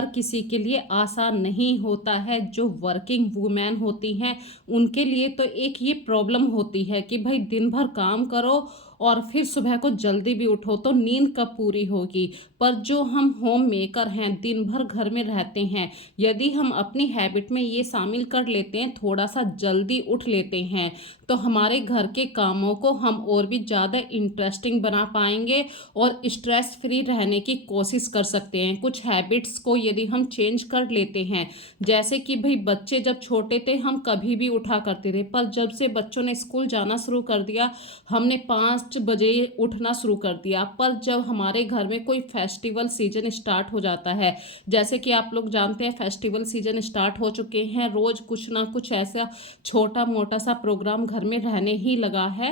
हर किसी के लिए आसान नहीं होता है। जो वर्किंग वुमेन होती हैं उनके लिए तो एक ये प्रॉब्लम होती है कि भाई दिन भर काम करो और फिर सुबह को जल्दी भी उठो तो नींद कब पूरी होगी। पर जो हम होम मेकर हैं, दिन भर घर में रहते हैं, यदि हम अपनी हैबिट में ये शामिल कर लेते हैं, थोड़ा सा जल्दी उठ लेते हैं, तो हमारे घर के कामों को हम और भी ज़्यादा इंटरेस्टिंग बना पाएंगे और स्ट्रेस फ्री रहने की कोशिश कर सकते हैं। कुछ हैबिट्स को यदि हम चेंज कर लेते हैं, जैसे कि भाई बच्चे जब छोटे थे हम कभी भी उठा करते थे, पर जब से बच्चों ने स्कूल जाना शुरू कर दिया हमने 5 बजे उठना शुरू कर दिया। पर जब हमारे घर में कोई फेस्टिवल सीजन स्टार्ट हो जाता है, जैसे कि आप लोग जानते हैं फेस्टिवल सीजन स्टार्ट हो चुके हैं, रोज कुछ ना कुछ ऐसा छोटा मोटा सा प्रोग्राम घर में रहने ही लगा है,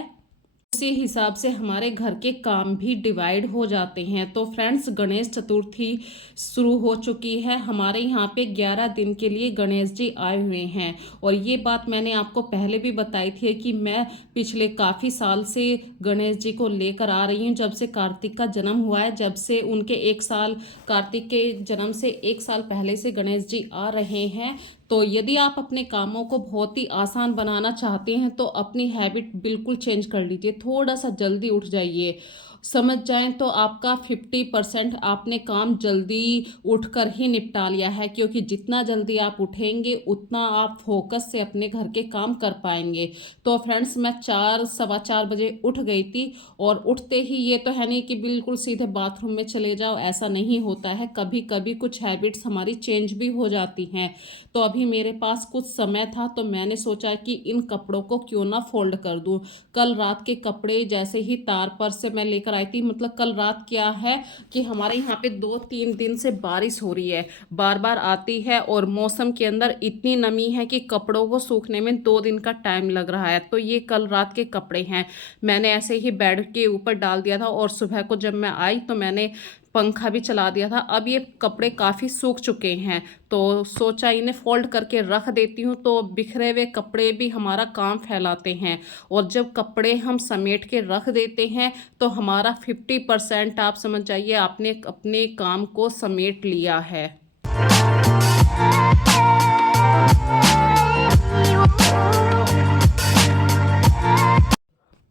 उसी हिसाब से हमारे घर के काम भी डिवाइड हो जाते हैं। तो फ्रेंड्स, गणेश चतुर्थी शुरू हो चुकी है। हमारे यहाँ पे 11 दिन के लिए गणेश जी आए हुए हैं और ये बात मैंने आपको पहले भी बताई थी कि मैं पिछले काफ़ी साल से गणेश जी को लेकर आ रही हूँ। जब से कार्तिक का जन्म हुआ है, जब से उनके 1 साल, कार्तिक के जन्म से 1 साल पहले से गणेश जी आ रहे हैं। तो यदि आप अपने कामों को बहुत ही आसान बनाना चाहते हैं तो अपनी हैबिट बिल्कुल चेंज कर लीजिए, थोड़ा सा जल्दी उठ जाइए। समझ जाएं तो आपका 50% आपने काम जल्दी उठकर ही निपटा लिया है, क्योंकि जितना जल्दी आप उठेंगे उतना आप फोकस से अपने घर के काम कर पाएंगे। तो फ्रेंड्स, मैं 4 सवा 4 बजे उठ गई थी और उठते ही ये तो है नहीं कि बिल्कुल सीधे बाथरूम में चले जाओ, ऐसा नहीं होता है। कभी कभी कुछ हैबिट्स हमारी चेंज भी हो जाती हैं। तो अभी मेरे पास कुछ समय था तो मैंने सोचा कि इन कपड़ों को क्यों ना फोल्ड कर दूं। कल रात के कपड़े जैसे ही तार पर से मैं लेकर आई थी, मतलब कल रात क्या है कि हमारे यहाँ पे 2-3 दिन से बारिश हो रही है, बार बार आती है और मौसम के अंदर इतनी नमी है कि कपड़ों को सूखने में 2 दिन का टाइम लग रहा है। तो ये कल रात के कपड़े हैं, मैंने ऐसे ही बेड के ऊपर डाल दिया था और सुबह को जब मैं आई तो मैंने पंखा भी चला दिया था। अब ये कपड़े काफ़ी सूख चुके हैं तो सोचा इन्हें फोल्ड करके रख देती हूँ। तो बिखरे हुए कपड़े भी हमारा काम फैलाते हैं और जब कपड़े हम समेट के रख देते हैं तो हमारा 50% आप समझ जाइए आपने अपने काम को समेट लिया है।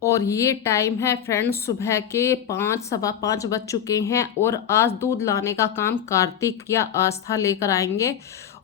और ये टाइम है फ्रेंड्स, सुबह के 5 सवा 5 बज चुके हैं और आज दूध लाने का काम कार्तिक या आस्था लेकर आएंगे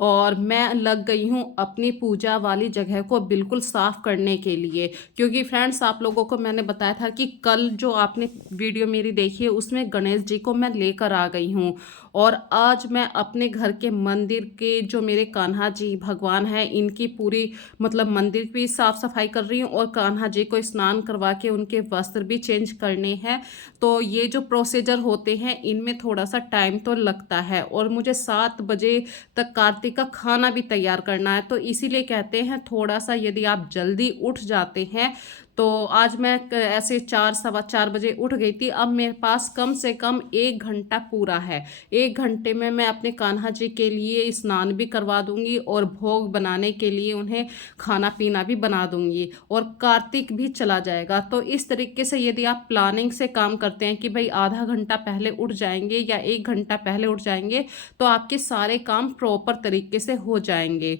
और मैं लग गई हूँ अपनी पूजा वाली जगह को बिल्कुल साफ करने के लिए। क्योंकि फ्रेंड्स, आप लोगों को मैंने बताया था कि कल जो आपने वीडियो मेरी देखी है उसमें गणेश जी को मैं लेकर आ गई हूँ और आज मैं अपने घर के मंदिर के जो मेरे कान्हा जी भगवान हैं इनकी पूरी मतलब मंदिर की साफ सफाई कर रही हूँ और कान्हा जी को स्नान करवा के उनके वस्त्र भी चेंज करने हैं। तो ये जो प्रोसीजर होते हैं इनमें थोड़ा सा टाइम तो लगता है और मुझे 7 बजे तक कार्तिक का खाना भी तैयार करना है। तो इसीलिए कहते हैं थोड़ा सा यदि आप जल्दी उठ जाते हैं तो आज मैं ऐसे 4 सवा 4 बजे उठ गई थी। अब मेरे पास कम से कम 1 घंटा पूरा है। 1 घंटे में मैं अपने कान्हा जी के लिए स्नान भी करवा दूंगी और भोग बनाने के लिए उन्हें खाना पीना भी बना दूंगी और कार्तिक भी चला जाएगा। तो इस तरीके से यदि आप प्लानिंग से काम करते हैं कि भाई आधा घंटा पहले उठ जाएंगे या 1 घंटा पहले उठ जाएंगे तो आपके सारे काम प्रॉपर तरीके से हो जाएंगे।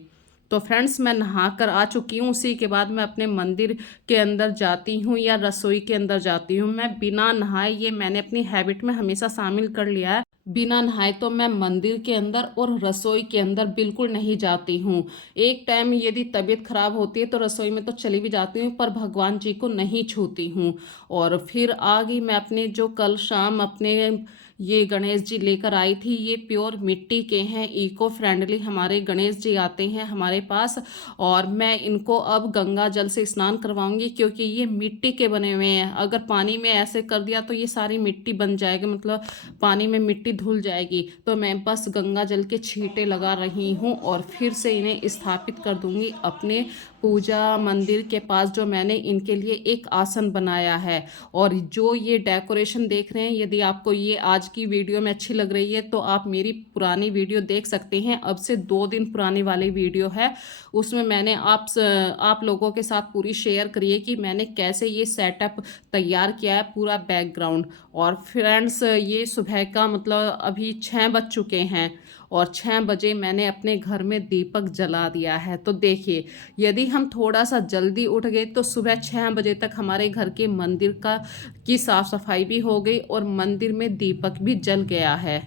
तो फ्रेंड्स, मैं नहा कर आ चुकी हूँ। उसी के बाद मैं अपने मंदिर के अंदर जाती हूँ या रसोई के अंदर जाती हूँ। मैं बिना नहाए, ये मैंने अपनी हैबिट में हमेशा शामिल कर लिया है, बिना नहाए तो मैं मंदिर के अंदर और रसोई के अंदर बिल्कुल नहीं जाती हूँ। एक टाइम यदि तबीयत खराब होती है तो रसोई में तो चली भी जाती हूँ पर भगवान जी को नहीं छूती हूँ। और फिर आ गई मैं अपने जो कल शाम अपने ये गणेश जी लेकर आई थी। ये प्योर मिट्टी के हैं, इको फ्रेंडली हमारे गणेश जी आते हैं हमारे पास और मैं इनको अब गंगा जल से स्नान करवाऊंगी क्योंकि ये मिट्टी के बने हुए हैं। अगर पानी में ऐसे कर दिया तो ये सारी मिट्टी बन जाएगी, मतलब पानी में मिट्टी धुल जाएगी। तो मैं बस गंगा जल के छींटे लगा रही हूँ और फिर से इन्हें स्थापित कर दूंगी अपने पूजा मंदिर के पास, जो मैंने इनके लिए एक आसन बनाया है। और जो ये डेकोरेशन देख रहे हैं, यदि आपको ये आज की वीडियो में अच्छी लग रही है तो आप मेरी पुरानी वीडियो देख सकते हैं। अब से 2 दिन पुरानी वाली वीडियो है, उसमें मैंने आप लोगों के साथ पूरी शेयर करी है कि मैंने कैसे ये सेटअप तैयार किया है, पूरा बैकग्राउंड। और फ्रेंड्स, ये सुबह का मतलब अभी 6 बज चुके हैं और 6 बजे मैंने अपने घर में दीपक जला दिया है। तो देखिए, यदि हम थोड़ा-सा जल्दी उठ गए तो सुबह 6 बजे तक हमारे घर के मंदिर की साफ-सफाई भी हो गई और मंदिर में दीपक भी जल गया है।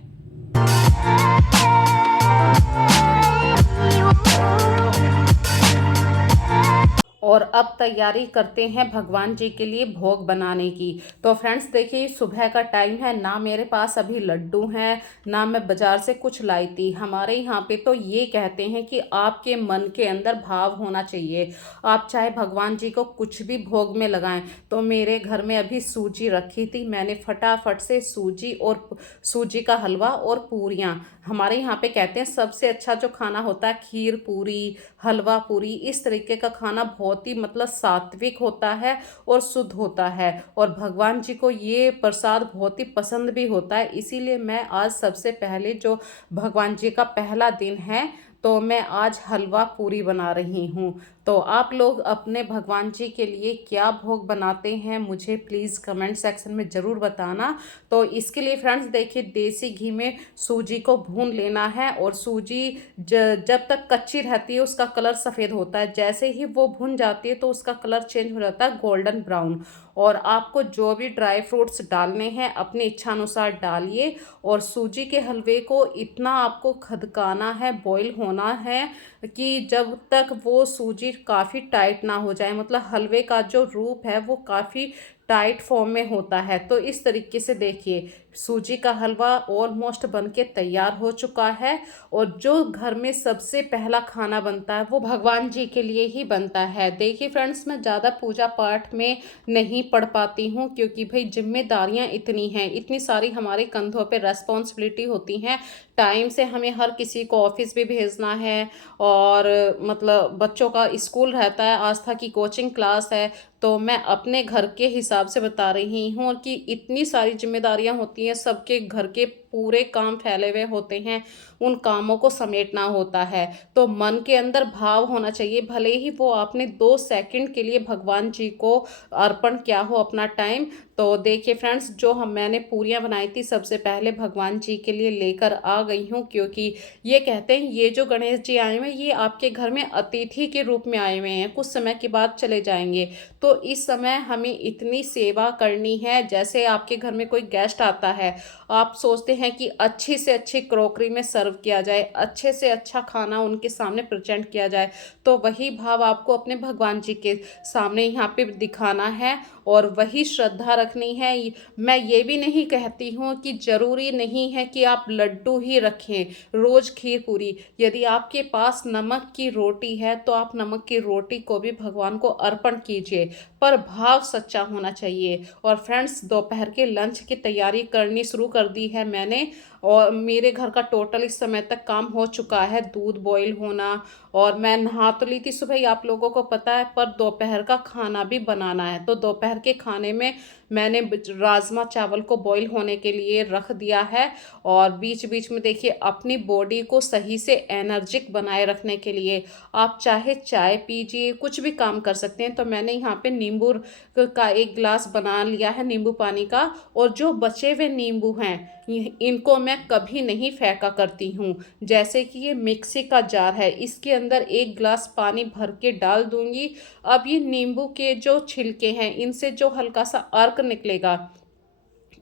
और अब तैयारी करते हैं भगवान जी के लिए भोग बनाने की। तो फ्रेंड्स देखिए, सुबह का टाइम है, ना मेरे पास अभी लड्डू हैं, ना मैं बाज़ार से कुछ लाई थी। हमारे यहाँ पे तो ये कहते हैं कि आपके मन के अंदर भाव होना चाहिए, आप चाहे भगवान जी को कुछ भी भोग में लगाएं। तो मेरे घर में अभी सूजी रखी थी, मैंने फटाफट से सूजी का हलवा और पूरियाँ, हमारे यहाँ पे कहते हैं सबसे अच्छा जो खाना होता है खीर पूरी, हलवा पूरी, इस तरीके का खाना बहुत ही मतलब सात्विक होता है और शुद्ध होता है, और भगवान जी को ये प्रसाद बहुत ही पसंद भी होता है। इसीलिए मैं आज सबसे पहले जो भगवान जी का पहला दिन है, तो मैं आज हलवा पूरी बना रही हूँ। तो आप लोग अपने भगवान जी के लिए क्या भोग बनाते हैं, मुझे प्लीज़ कमेंट सेक्शन में ज़रूर बताना। तो इसके लिए फ्रेंड्स देखिए, देसी घी में सूजी को भून लेना है, और सूजी जब तक कच्ची रहती है उसका कलर सफ़ेद होता है, जैसे ही वो भुन जाती है तो उसका कलर चेंज हो जाता है गोल्डन ब्राउन। और आपको जो भी ड्राई फ्रूट्स डालने हैं अपनी इच्छा अनुसार डालिए, और सूजी के हलवे को इतना आपको खदकाना है, बॉईल होना है कि जब तक वो सूजी काफ़ी टाइट ना हो जाए, मतलब हलवे का जो रूप है वो काफ़ी टाइट फॉर्म में होता है। तो इस तरीके से देखिए, सूजी का हलवा ऑलमोस्ट बन के तैयार हो चुका है, और जो घर में सबसे पहला खाना बनता है वो भगवान जी के लिए ही बनता है। देखिए फ्रेंड्स, मैं ज़्यादा पूजा पाठ में नहीं पढ़ पाती हूँ, क्योंकि भाई जिम्मेदारियाँ इतनी हैं, इतनी सारी हमारे कंधों पे रेस्पॉन्सिबिलिटी होती हैं। टाइम से हमें हर किसी को ऑफिस भी भेजना है, और मतलब बच्चों का स्कूल रहता है, आस्था की कोचिंग क्लास है। तो मैं अपने घर के हिसाब से बता रही हूँ कि इतनी सारी जिम्मेदारियाँ होती हैं, सबके घर के पूरे काम फैले हुए होते हैं, उन कामों को समेटना होता है। तो मन के अंदर भाव होना चाहिए, भले ही वो आपने 2 सेकंड के लिए भगवान जी को अर्पण किया हो अपना टाइम। तो देखिए फ्रेंड्स, जो मैंने पूरियाँ बनाई थी सबसे पहले भगवान जी के लिए लेकर आ गई हूँ, क्योंकि ये कहते हैं ये जो गणेश जी आए हुए हैं ये आपके घर में अतिथि के रूप में आए हुए हैं, कुछ समय के बाद चले जाएंगे। तो इस समय हमें इतनी सेवा करनी है, जैसे आपके घर में कोई गेस्ट आता है, आप सोचते हैं कि अच्छी से अच्छी क्रॉकरी में सर्व किया जाए, अच्छे से अच्छा खाना उनके सामने प्रेजेंट किया जाए। तो वही भाव आपको अपने भगवान जी के सामने यहाँ पे दिखाना है, और वही श्रद्धा रखनी है। मैं ये भी नहीं कहती हूँ कि ज़रूरी नहीं है कि आप लड्डू ही रखें, रोज़ खीर पूरी। यदि आपके पास नमक की रोटी है तो आप नमक की रोटी को भी भगवान को अर्पण कीजिए, पर भाव सच्चा होना चाहिए। और फ्रेंड्स, दोपहर के लंच की तैयारी करनी शुरू कर दी है मैंने, और मेरे घर का टोटल इस समय तक काम हो चुका है, दूध बॉईल होना, और मैं नहा तो ली थी सुबह ही, आप लोगों को पता है, पर दोपहर का खाना भी बनाना है। तो दोपहर के खाने में मैंने राजमा चावल को बॉईल होने के लिए रख दिया है, और बीच बीच में देखिए अपनी बॉडी को सही से एनर्जिक बनाए रखने के लिए आप चाहे चाय पीजिए, कुछ भी काम कर सकते हैं। तो मैंने यहाँ पे नींबू का 1 गिलास बना लिया है, नींबू पानी का, और जो बचे हुए नींबू हैं इनको मैं कभी नहीं फेंका करती हूँ। जैसे कि ये मिक्सी का जार है, इसके अंदर 1 गिलास पानी भर के डाल दूंगी। अब ये नींबू के जो छिलके हैं इनसे जो हल्का सा अर्क निकलेगा,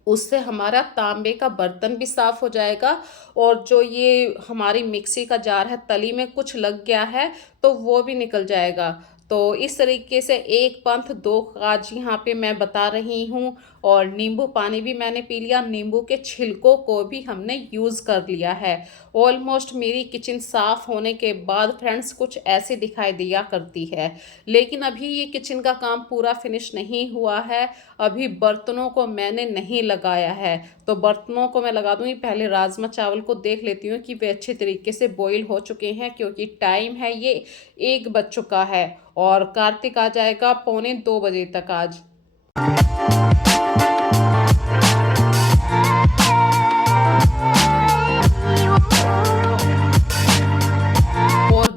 उससे हमारा तांबे का बर्तन भी साफ हो जाएगा, और जो ये हमारी मिक्सी का जार है तली में कुछ लग गया है तो वो भी निकल जाएगा। तो इस तरीके से 1 पंथ 2 काज यहाँ पे मैं बता रही हूँ, और नींबू पानी भी मैंने पी लिया, नींबू के छिलकों को भी हमने यूज़ कर लिया है। ऑलमोस्ट मेरी किचन साफ़ होने के बाद फ्रेंड्स कुछ ऐसे दिखाई दिया करती है, लेकिन अभी ये किचन का काम पूरा फिनिश नहीं हुआ है, अभी बर्तनों को मैंने नहीं लगाया है। तो बर्तनों को मैं लगा दूँगी, पहले राजमा चावल को देख लेती हूँ कि वे अच्छे तरीके से बॉईल हो चुके हैं, क्योंकि टाइम है ये 1 बज चुका है, और कार्तिक आ जाएगा 1:45 तक आज।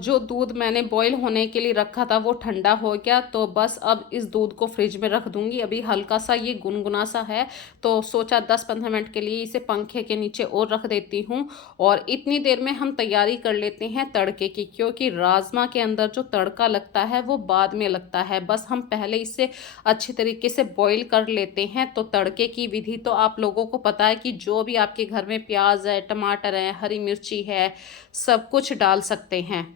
जो दूध मैंने बॉईल होने के लिए रखा था वो ठंडा हो गया, तो बस अब इस दूध को फ्रिज में रख दूंगी। अभी हल्का सा ये गुनगुना सा है, तो सोचा 10-15 मिनट के लिए इसे पंखे के नीचे और रख देती हूँ। और इतनी देर में हम तैयारी कर लेते हैं तड़के की, क्योंकि राजमा के अंदर जो तड़का लगता है वो बाद में लगता है। बस हम पहले इसे अच्छी तरीके से बॉईल कर लेते हैं। तो तड़के की विधि तो आप लोगों को पता है कि जो भी आपके घर में प्याज है, टमाटर है, हरी मिर्ची है, सब कुछ डाल सकते हैं।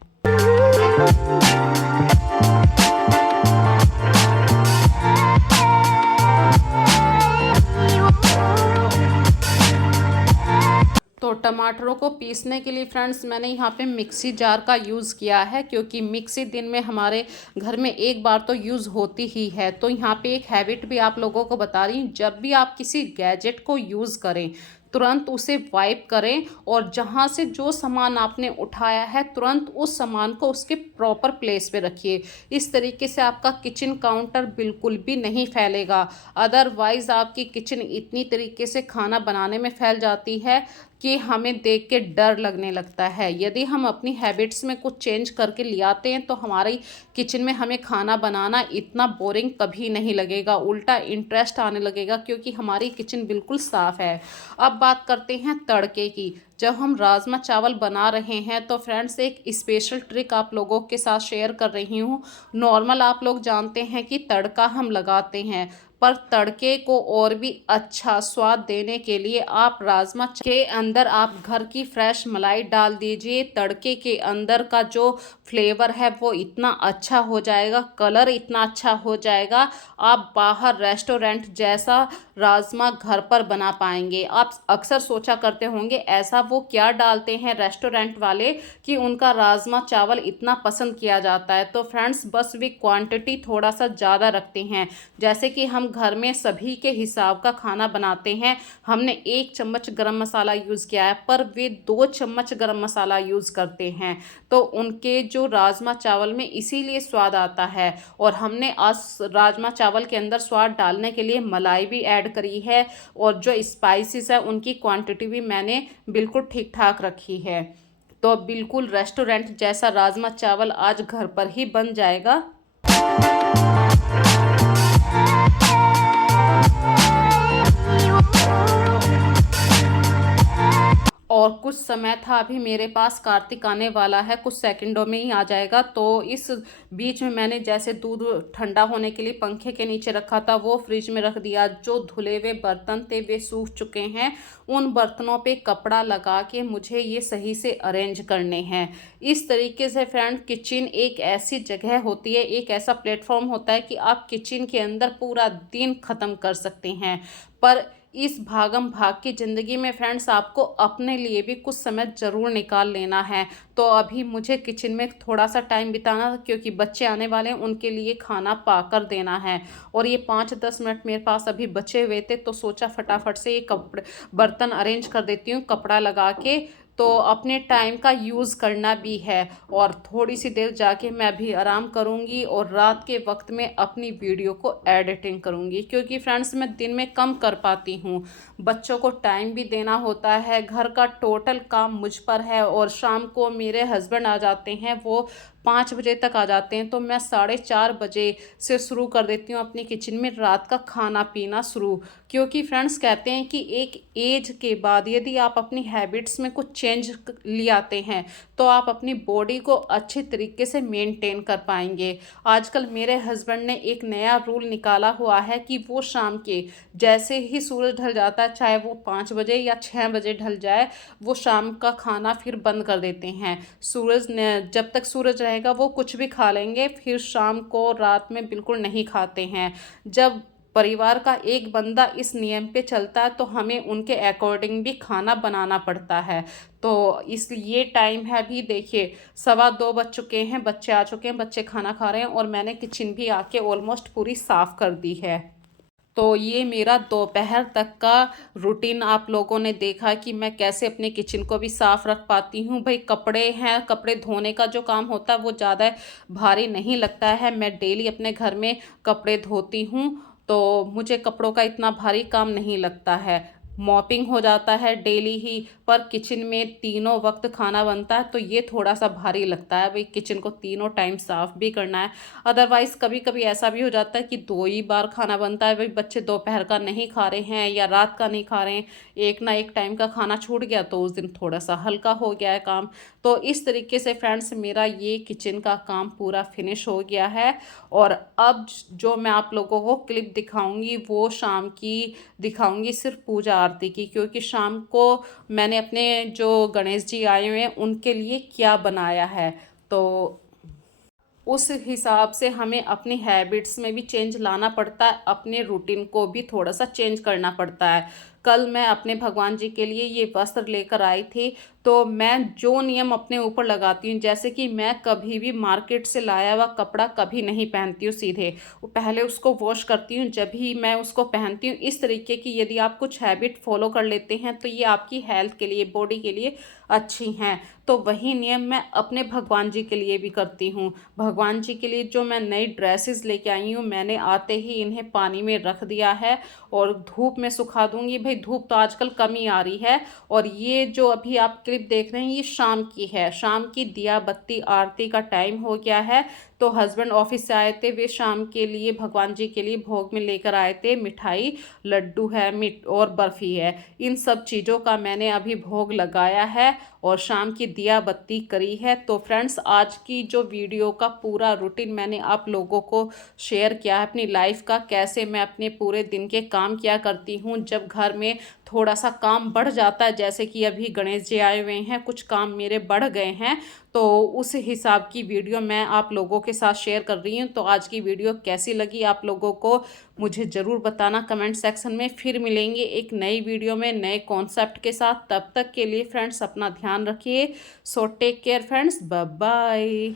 तो टमाटरों को पीसने के लिए फ्रेंड्स मैंने यहाँ पे मिक्सी जार का यूज़ किया है, क्योंकि मिक्सी दिन में हमारे घर में एक बार तो यूज़ होती ही है। तो यहाँ पे एक हैबिट भी आप लोगों को बता रही हूँ, जब भी आप किसी गैजेट को यूज़ करें तुरंत उसे वाइप करें, और जहाँ से जो सामान आपने उठाया है तुरंत उस सामान को उसके प्रॉपर प्लेस पे रखिए। इस तरीके से आपका किचन काउंटर बिल्कुल भी नहीं फैलेगा। अदरवाइज़ आपकी किचन इतनी तरीके से खाना बनाने में फैल जाती है कि हमें देख के डर लगने लगता है। यदि हम अपनी हैबिट्स में कुछ चेंज करके ले आते हैं तो हमारी किचन में हमें खाना बनाना इतना बोरिंग कभी नहीं लगेगा, उल्टा इंटरेस्ट आने लगेगा, क्योंकि हमारी किचन बिल्कुल साफ़ है। अब बात करते हैं तड़के की। जब हम राजमा चावल बना रहे हैं तो फ्रेंड्स एक स्पेशल ट्रिक आप लोगों के साथ शेयर कर रही हूँ। नॉर्मल आप लोग जानते हैं कि तड़का हम लगाते हैं, पर तड़के को और भी अच्छा स्वाद देने के लिए आप राजमा के अंदर आप घर की फ्रेश मलाई डाल दीजिए। तड़के के अंदर का जो फ्लेवर है वो इतना अच्छा हो जाएगा, कलर इतना अच्छा हो जाएगा, आप बाहर रेस्टोरेंट जैसा राजमा घर पर बना पाएंगे। आप अक्सर सोचा करते होंगे ऐसा वो क्या डालते हैं रेस्टोरेंट वाले कि उनका राजमा चावल इतना पसंद किया जाता है। तो फ्रेंड्स बस वे क्वांटिटी थोड़ा सा ज़्यादा रखते हैं। जैसे कि हम घर में सभी के हिसाब का खाना बनाते हैं, हमने 1 चम्मच गरम मसाला यूज़ किया है, पर वे 2 चम्मच गरम मसाला यूज़ करते हैं। तो उनके जो राजमा चावल में इसीलिए स्वाद आता है। और हमने आज राजमा चावल के अंदर स्वाद डालने के लिए मलाई भी ऐड करी है, और जो स्पाइसेस है उनकी क्वांटिटी भी मैंने बिल्कुल ठीक ठाक रखी है। तो बिल्कुल रेस्टोरेंट जैसा राजमा चावल आज घर पर ही बन जाएगा। और कुछ समय था, अभी मेरे पास कार्तिक आने वाला है, कुछ सेकंडों में ही आ जाएगा। तो इस बीच में मैंने जैसे दूध ठंडा होने के लिए पंखे के नीचे रखा था वो फ्रिज में रख दिया। जो धुले हुए बर्तन थे वे सूख चुके हैं, उन बर्तनों पे कपड़ा लगा के मुझे ये सही से अरेंज करने हैं। इस तरीके से फ्रेंड किचन एक ऐसी जगह होती है, एक ऐसा प्लेटफॉर्म होता है कि आप किचन के अंदर पूरा दिन ख़त्म कर सकते हैं। पर इस भागम भाग की ज़िंदगी में फ्रेंड्स आपको अपने लिए भी कुछ समय ज़रूर निकाल लेना है। तो अभी मुझे किचन में थोड़ा सा टाइम बिताना, क्योंकि बच्चे आने वाले हैं, उनके लिए खाना पाकर देना है। और ये 5-10 मिनट मेरे पास अभी बचे हुए थे, तो सोचा फटाफट से ये कपड़े बर्तन अरेंज कर देती हूँ कपड़ा लगा के। तो अपने टाइम का यूज़ करना भी है। और थोड़ी सी देर जाके मैं भी आराम करूँगी और रात के वक्त में अपनी वीडियो को एडिटिंग करूँगी, क्योंकि फ्रेंड्स मैं दिन में कम कर पाती हूँ। बच्चों को टाइम भी देना होता है, घर का टोटल काम मुझ पर है। और शाम को मेरे हस्बैंड आ जाते हैं, वो 5 बजे तक आ जाते हैं, तो मैं 4:30 बजे से शुरू कर देती हूँ अपनी किचन में रात का खाना पीना शुरू। क्योंकि फ्रेंड्स कहते हैं कि एक एज के बाद यदि आप अपनी हैबिट्स में कुछ चेंज ले आते हैं तो आप अपनी बॉडी को अच्छे तरीके से मेंटेन कर पाएंगे। आजकल मेरे हस्बैंड ने एक नया रूल निकाला हुआ है कि वो शाम के जैसे ही सूरज ढल जाता है, चाहे वो 5 बजे या 6 बजे ढल जाए, वो शाम का खाना फिर बंद कर देते हैं। जब तक सूरज रहेगा वो कुछ भी खा लेंगे, फिर शाम को रात में बिल्कुल नहीं खाते हैं। जब परिवार का एक बंदा इस नियम पे चलता है तो हमें उनके अकॉर्डिंग भी खाना बनाना पड़ता है। तो इस ये टाइम है, अभी देखिए 2:15 बज चुके हैं, बच्चे आ चुके हैं, बच्चे खाना खा रहे हैं, और मैंने किचन भी आके ऑलमोस्ट पूरी साफ़ कर दी है। तो ये मेरा दोपहर तक का रूटीन आप लोगों ने देखा कि मैं कैसे अपने किचन को भी साफ़ रख पाती हूँ। भाई कपड़े हैं, कपड़े धोने का जो काम होता है वो ज़्यादा भारी नहीं लगता है। मैं डेली अपने घर में कपड़े धोती हूँ, तो मुझे कपड़ों का इतना भारी काम नहीं लगता है। मॉपिंग हो जाता है डेली ही, पर किचन में तीनों वक्त खाना बनता है तो ये थोड़ा सा भारी लगता है भाई, किचन को तीनों टाइम साफ़ भी करना है। अदरवाइज़ कभी कभी ऐसा भी हो जाता है कि 2 ही बार खाना बनता है भाई, बच्चे दोपहर का नहीं खा रहे हैं या रात का नहीं खा रहे हैं, एक ना एक टाइम का खाना छूट गया तो उस दिन थोड़ा सा हल्का हो गया है काम। तो इस तरीके से फ्रेंड्स मेरा ये किचन का काम पूरा फिनिश हो गया है। और अब जो मैं आप लोगों को क्लिप दिखाऊंगी वो शाम की दिखाऊंगी, सिर्फ पूजा आरती की, क्योंकि शाम को मैंने अपने जो गणेश जी आए हुए हैं उनके लिए क्या बनाया है, तो उस हिसाब से हमें अपनी हैबिट्स में भी चेंज लाना पड़ता है, अपने रूटीन को भी थोड़ा सा चेंज करना पड़ता है। कल मैं अपने भगवान जी के लिए ये वस्त्र लेकर आई थी, तो मैं जो नियम अपने ऊपर लगाती हूँ, जैसे कि मैं कभी भी मार्केट से लाया हुआ कपड़ा कभी नहीं पहनती हूँ सीधे, वो पहले उसको वॉश करती हूँ जब भी मैं उसको पहनती हूँ। इस तरीके की यदि आप कुछ हैबिट फॉलो कर लेते हैं तो ये आपकी हेल्थ के लिए, बॉडी के लिए अच्छी हैं। तो वही नियम मैं अपने भगवान जी के लिए भी करती हूँ। भगवान जी के लिए जो मैं नई ड्रेसेस लेके आई हूँ, मैंने आते ही इन्हें पानी में रख दिया है और धूप में सुखा दूंगी। भाई धूप तो आजकल कम ही आ रही है। और ये जो अभी आप क्लिप देख रहे हैं ये शाम की है, शाम की दिया बत्ती आरती का टाइम हो गया है। तो हस्बैंड ऑफिस से आए थे, वे शाम के लिए भगवान जी के लिए भोग में लेकर आए थे मिठाई, लड्डू है, मिठ और बर्फ़ी है। इन सब चीज़ों का मैंने अभी भोग लगाया है और शाम की दिया बत्ती करी है। तो फ्रेंड्स आज की जो वीडियो का पूरा रूटीन मैंने आप लोगों को शेयर किया है अपनी लाइफ का, कैसे मैं अपने पूरे दिन के काम किया करती हूँ जब घर में थोड़ा सा काम बढ़ जाता है, जैसे कि अभी गणेश जी आए हुए हैं, कुछ काम मेरे बढ़ गए हैं, तो उस हिसाब की वीडियो मैं आप लोगों के साथ शेयर कर रही हूँ। तो आज की वीडियो कैसी लगी आप लोगों को मुझे ज़रूर बताना कमेंट सेक्शन में। फिर मिलेंगे एक नई वीडियो में नए कॉन्सेप्ट के साथ, तब तक के लिए फ्रेंड्स अपना ध्यान रखिए। So take care friends, bye bye.